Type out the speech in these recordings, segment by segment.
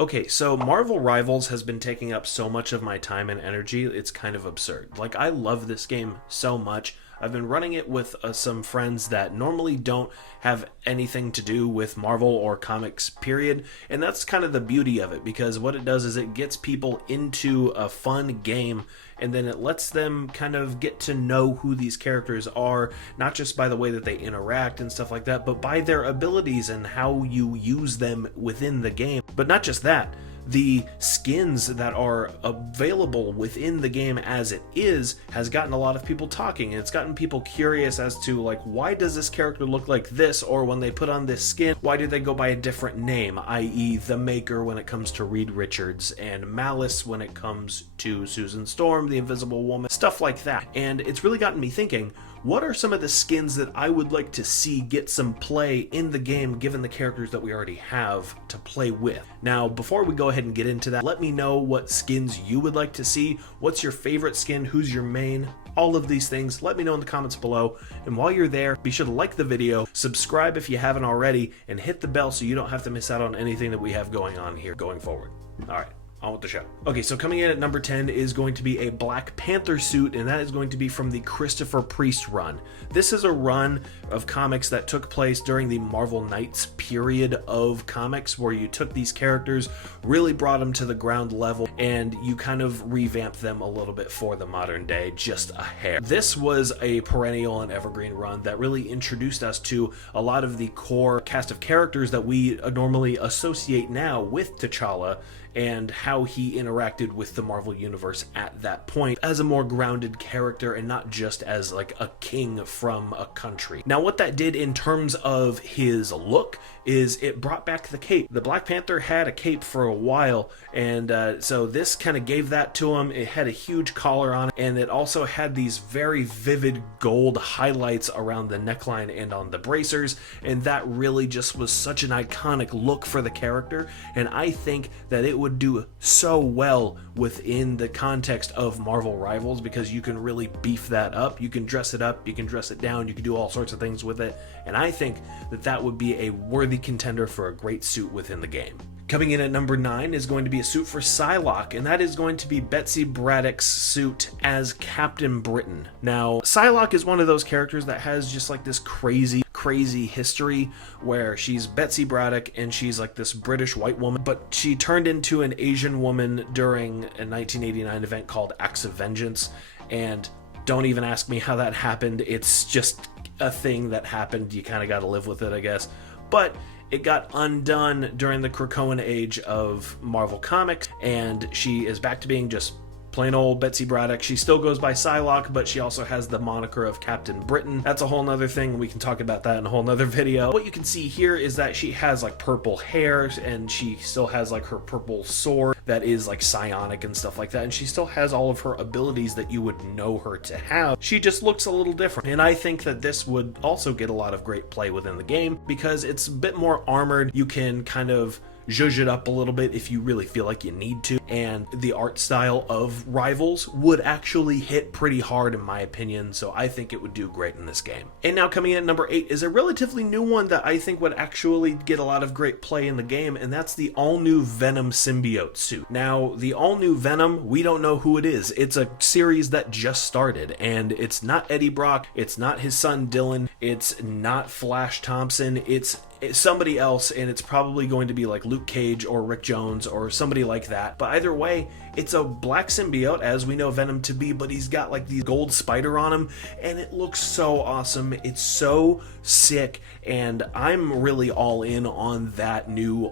Okay, so Marvel Rivals has been taking up so much of my time and energy, it's kind of absurd. Like, I love this game so much. I've been running it with some friends that normally don't have anything to do with Marvel or comics, period. And that's kind of the beauty of it, because what it does is it gets people into a fun game, and then it lets them kind of get to know who these characters are, not just by the way that they interact and stuff like that, but by their abilities and how you use them within the game. But not just that. The skins that are available within the game as it is has gotten a lot of people talking, and it's gotten people curious as to, like, why does this character look like this, or when they put on this skin, why do they go by a different name, i.e. the Maker when it comes to Reed Richards, and Malice when it comes to Susan Storm, the Invisible Woman, stuff like that. And it's really gotten me thinking, what are some of the skins that I would like to see get some play in the game given the characters that we already have to play with? Now, before we go ahead and get into that, let me know what skins you would like to see. What's your favorite skin? Who's your main? All of these things, let me know in the comments below. And while you're there, be sure to like the video, subscribe if you haven't already, and hit the bell so you don't have to miss out on anything that we have going on here going forward. All right. On with the show. Okay, so coming in at number 10 is going to be a Black Panther suit, and that is going to be from the Christopher Priest run. This is a run of comics that took place during the Marvel Knights period of comics, where you took these characters, really brought them to the ground level, and you kind of revamped them a little bit for the modern day, just a hair. This was a perennial and evergreen run that really introduced us to a lot of the core cast of characters that we normally associate now with T'Challa, and how he interacted with the Marvel Universe at that point as a more grounded character and not just as like a king from a country. Now, what that did in terms of his look is it brought back the cape. The Black Panther had a cape for a while, and so this kind of gave that to him. It had a huge collar on it, and it also had these very vivid gold highlights around the neckline and on the bracers, and that really just was such an iconic look for the character, and I think that it would do so well within the context of Marvel Rivals, because you can really beef that up. You can dress it up, you can dress it down, you can do all sorts of things with it, and I think that that would be a worthy contender for a great suit within the game. Coming in at number 9 is going to be a suit for Psylocke, and that is going to be Betsy Braddock's suit as Captain Britain. Now, Psylocke is one of those characters that has just like this crazy history where she's Betsy Braddock and she's like this British white woman, but she turned into an Asian woman during a 1989 event called Acts of Vengeance, and don't even ask me how that happened. It's just a thing that happened. You kind of got to live with it, I guess. But it got undone during the Krakoan age of Marvel Comics, and she is back to being just plain old Betsy Braddock. She still goes by Psylocke, but she also has the moniker of Captain Britain. That's a whole nother thing. We can talk about that in a whole nother video. What you can see here is that she has like purple hair, and she still has like her purple sword that is like psionic and stuff like that, and she still has all of her abilities that you would know her to have. She just looks a little different, and I think that this would also get a lot of great play within the game because it's a bit more armored. You can kind of zhuzh it up a little bit if you really feel like you need to, and the art style of Rivals would actually hit pretty hard in my opinion, so I think it would do great in this game. And now coming in at number 8 is a relatively new one that I think would actually get a lot of great play in the game, and that's the all-new Venom symbiote suit. Now, the all-new Venom, we don't know who it is. It's a series that just started, and it's not Eddie Brock, it's not his son Dylan, it's not Flash Thompson, it's somebody else, and it's probably going to be like Luke Cage or Rick Jones or somebody like that. But either way, it's a black symbiote, as we know Venom to be, but he's got like the gold spider on him, and it looks so awesome. It's so sick, and I'm really all in on that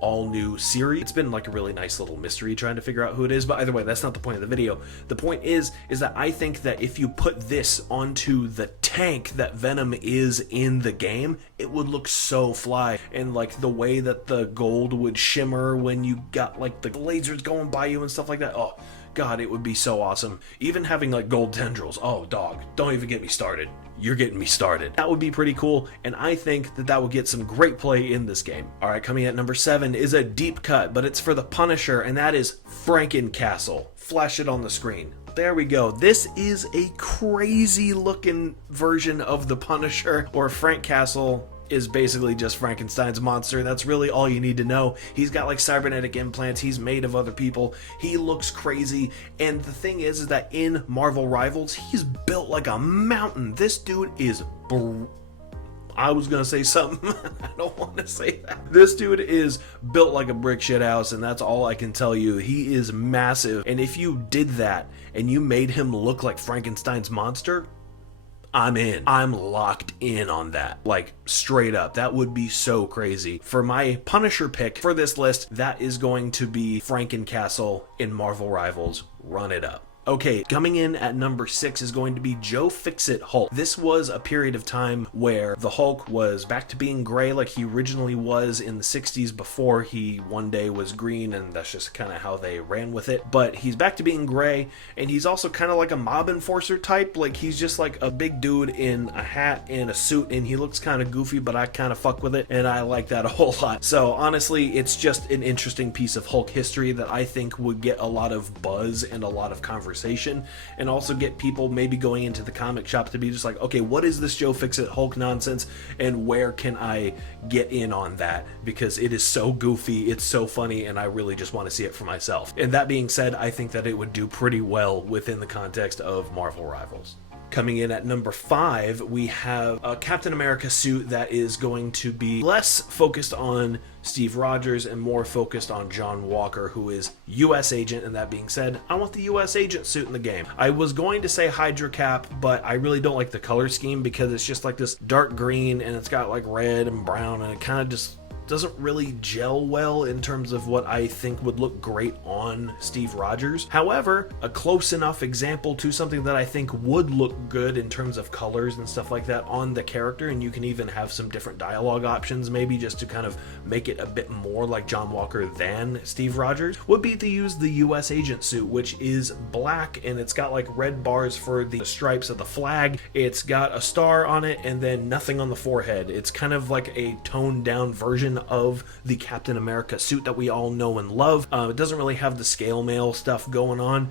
all new series. It's been like a really nice little mystery trying to figure out who it is, but either way, that's not the point of the video. The point is that I think that if you put this onto the tank that Venom is in the game, it would look so fly, and like the way that the gold would shimmer when you got like the lasers going by you and stuff like that. Oh god, it would be so awesome. Even having like gold tendrils, oh dog, don't even get me started. You're getting me started. That would be pretty cool, and I think that that will get some great play in this game. Alright, coming at number 7 is a deep cut, but it's for the Punisher, and that is Frankencastle. Flash it on the screen. There we go. This is a crazy looking version of the Punisher, or Frank Castle is basically just Frankenstein's monster. That's really all you need to know. He's got like cybernetic implants. He's made of other people. He looks crazy. And the thing is that in Marvel Rivals, he's built like a mountain. This dude is I was gonna say something. I don't want to say that. This dude is built like a brick shit house, and that's all I can tell you. He is massive, and if you did that and you made him look like Frankenstein's monster, I'm in. I'm locked in on that. Like, straight up. That would be so crazy. For my Punisher pick for this list, that is going to be Frankencastle in Marvel Rivals. Run it up. Okay, coming in at number 6 is going to be Joe Fixit Hulk. This was a period of time where the Hulk was back to being gray like he originally was in the 60s before he one day was green, and that's just kind of how they ran with it. But he's back to being gray, and he's also kind of like a mob enforcer type. Like, he's just like a big dude in a hat and a suit, and he looks kind of goofy, but I kind of fuck with it, and I like that a whole lot. So honestly, it's just an interesting piece of Hulk history that I think would get a lot of buzz and a lot of conversation, and also get people maybe going into the comic shop to be just like, okay, what is this Joe Fixit Hulk nonsense, and where can I get in on that? Because it is so goofy, it's so funny, and I really just want to see it for myself. And that being said, I think that it would do pretty well within the context of Marvel Rivals. Coming in at number 5, we have a Captain America suit that is going to be less focused on Steve Rogers and more focused on John Walker, who is U.S. Agent. And that being said, I want the U.S. Agent suit in the game. I was going to say Hydra Cap, but I really don't like the color scheme because it's just like this dark green and it's got like red and brown, and it kind of just doesn't really gel well in terms of what I think would look great on Steve Rogers. However, a close enough example to something that I think would look good in terms of colors and stuff like that on the character, and you can even have some different dialogue options maybe just to kind of make it a bit more like John Walker than Steve Rogers, would be to use the US Agent suit, which is black and it's got like red bars for the stripes of the flag. It's got a star on it and then nothing on the forehead. It's kind of like a toned down version of the Captain America suit that we all know and love. It doesn't really have the scale mail stuff going on.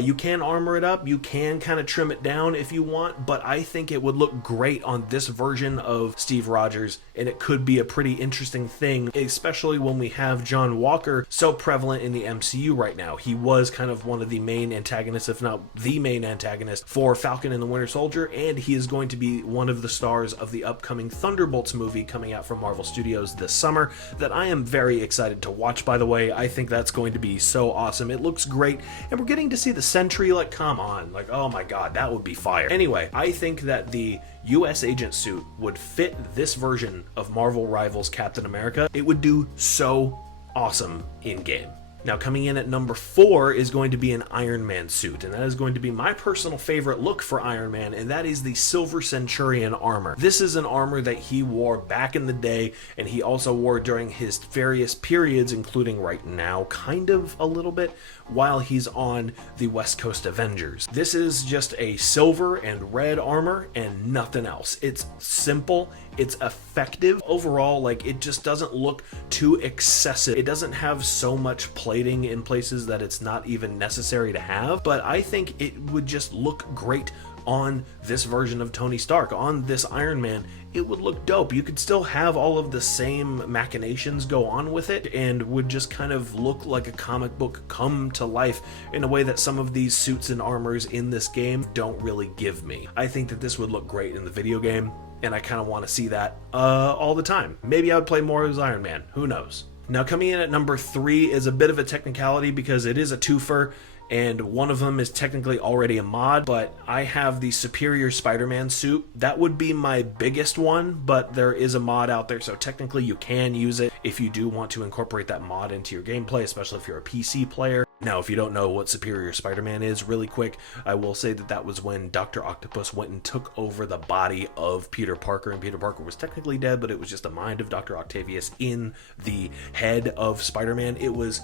You can armor it up, you can kind of trim it down if you want, but I think it would look great on this version of Steve Rogers, and it could be a pretty interesting thing, especially when we have John Walker so prevalent in the MCU right now. He was kind of one of the main antagonists, if not the main antagonist, for Falcon and the Winter Soldier, and he is going to be one of the stars of the upcoming Thunderbolts movie coming out from Marvel Studios this summer that I am very excited to watch, by the way. I think that's going to be so awesome. It looks great, and we're getting to see the Sentry. Like, come on, like, oh my god, that would be fire. Anyway, I think that the US Agent suit would fit this version of Marvel Rivals Captain America. It would do so awesome in game. Now, coming in at number 4 is going to be an Iron Man suit, and that is going to be my personal favorite look for Iron Man, and that is the Silver Centurion armor. This is an armor that he wore back in the day, and he also wore during his various periods, including right now, kind of a little bit, while he's on the West Coast Avengers. This is just a silver and red armor and nothing else. It's simple, it's effective. Overall, like, it just doesn't look too excessive. It doesn't have so much plating in places that it's not even necessary to have, but I think it would just look great on this version of Tony Stark, on this Iron Man. It would look dope. You could still have all of the same machinations go on with it and would just kind of look like a comic book come to life in a way that some of these suits and armors in this game don't really give me. I think that this would look great in the video game, and I kind of want to see that all the time. Maybe I would play more as Iron Man. Who knows? Now, coming in at number 3 is a bit of a technicality because it is a twofer, and one of them is technically already a mod, but I have the Superior Spider-Man suit. That would be my biggest one, but there is a mod out there, so technically you can use it if you do want to incorporate that mod into your gameplay, especially if you're a PC player. Now, if you don't know what Superior Spider-Man is, really quick, I will say that that was when Dr. Octopus went and took over the body of Peter Parker, and Peter Parker was technically dead, but it was just the mind of Dr. Octavius in the head of Spider-Man. It was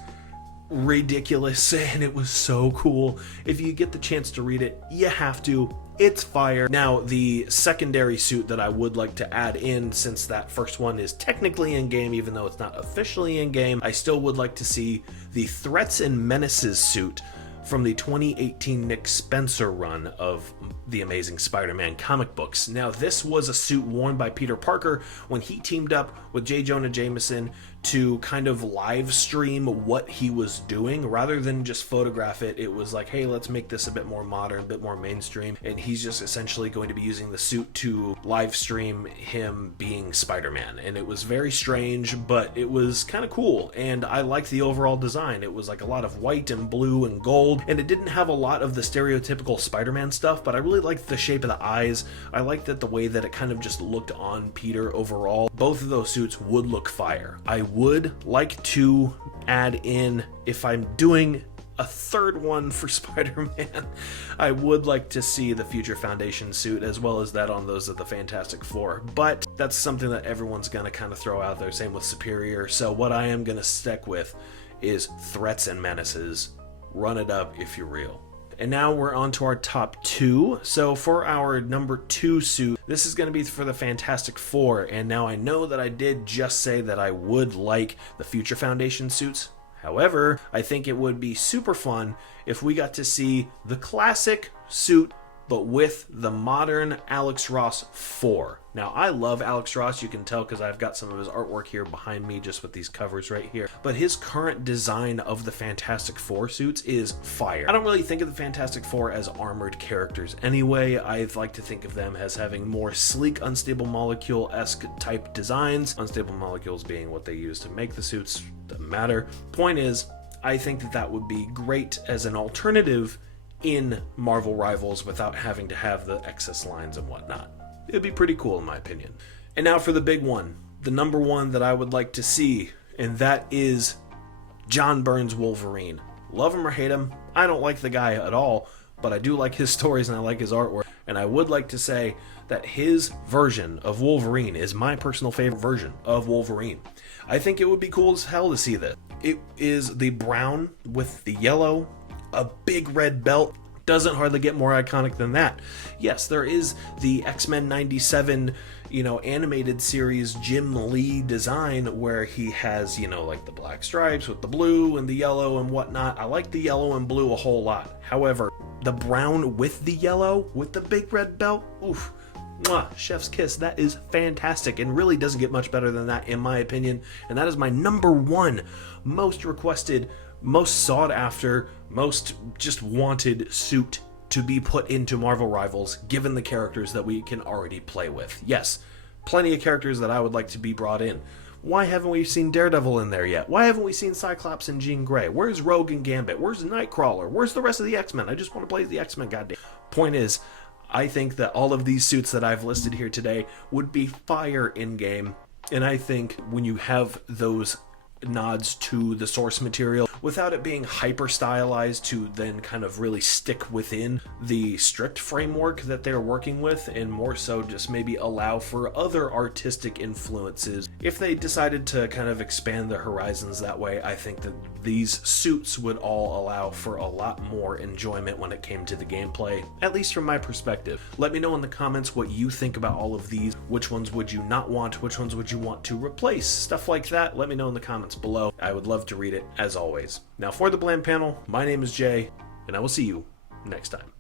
ridiculous and it was so cool. If you get the chance to read it, you have to. It's fire. Now, the secondary suit that I would like to add in, since that first one is technically in game, even though it's not officially in game, I still would like to see the Threats and Menaces suit from the 2018 Nick Spencer run of the Amazing Spider-Man comic books. Now, this was a suit worn by Peter Parker when he teamed up with J. Jonah Jameson to kind of live stream what he was doing rather than just photograph it. It was like, hey, let's make this a bit more modern, a bit more mainstream, and he's just essentially going to be using the suit to live stream him being Spider-Man. And it was very strange, but it was kind of cool, and I liked the overall design. It was like a lot of white and blue and gold, and it didn't have a lot of the stereotypical Spider-Man stuff, but I really liked the shape of the eyes. I liked that the way that it kind of just looked on Peter overall. Both of those suits would look fire. I would like to add in, if I'm doing a third one for Spider-Man, I would like to see the Future Foundation suit as well as that on those of the Fantastic Four, but that's something that everyone's gonna kind of throw out there, same with Superior. So what I am gonna stick with is Threats and Menaces. Run it up if you're real. And now we're on to our top two. So for our number 2 suit, this is going to be for the Fantastic Four. And now I know that I did just say that I would like the Future Foundation suits. However, I think it would be super fun if we got to see the classic suit, but with the modern Alex Ross 4. Now, I love Alex Ross, you can tell because I've got some of his artwork here behind me just with these covers right here. But his current design of the Fantastic Four suits is fire. I don't really think of the Fantastic Four as armored characters anyway. I like to think of them as having more sleek, Unstable Molecule-esque type designs. Unstable Molecules being what they use to make the suits, doesn't matter. Point is, I think that that would be great as an alternative in Marvel Rivals without having to have the excess lines and whatnot. It'd be pretty cool in my opinion. And now for the big one, the number one that I would like to see, and that is John Byrne's Wolverine. Love him or hate him, I don't like the guy at all, but I do like his stories and I like his artwork, and I would like to say that his version of Wolverine is my personal favorite version of Wolverine. I think it would be cool as hell to see this. It is the brown with the yellow, a big red belt. Doesn't hardly get more iconic than that. Yes, there is the X-Men 97, animated series Jim Lee design where he has, like the black stripes with the blue and the yellow and whatnot. I like the yellow and blue a whole lot. However, the brown with the yellow with the big red belt, oof, mwah, chef's kiss. That is fantastic and really doesn't get much better than that in my opinion. And that is my number 1 most requested, most sought after, most just wanted suit to be put into Marvel Rivals given the characters that we can already play with. Yes, plenty of characters that I would like to be brought in. Why haven't we seen Daredevil in there yet? Why haven't we seen Cyclops and Jean Grey? Where's Rogue and Gambit? Where's Nightcrawler? Where's the rest of the X-Men? I just want to play the X-Men, goddamn. Point is, I think that all of these suits that I've listed here today would be fire in-game, and I think when you have those nods to the source material without it being hyper stylized to then kind of really stick within the strict framework that they're working with, and more so just maybe allow for other artistic influences. If they decided to kind of expand their horizons that way, I think that these suits would all allow for a lot more enjoyment when it came to the gameplay, at least from my perspective. Let me know in the comments what you think about all of these. Which ones would you not want? Which ones would you want to replace? Stuff like that. Let me know in the comments below. I would love to read it as always. Now for the Bland panel, my name is Jay, and I will see you next time.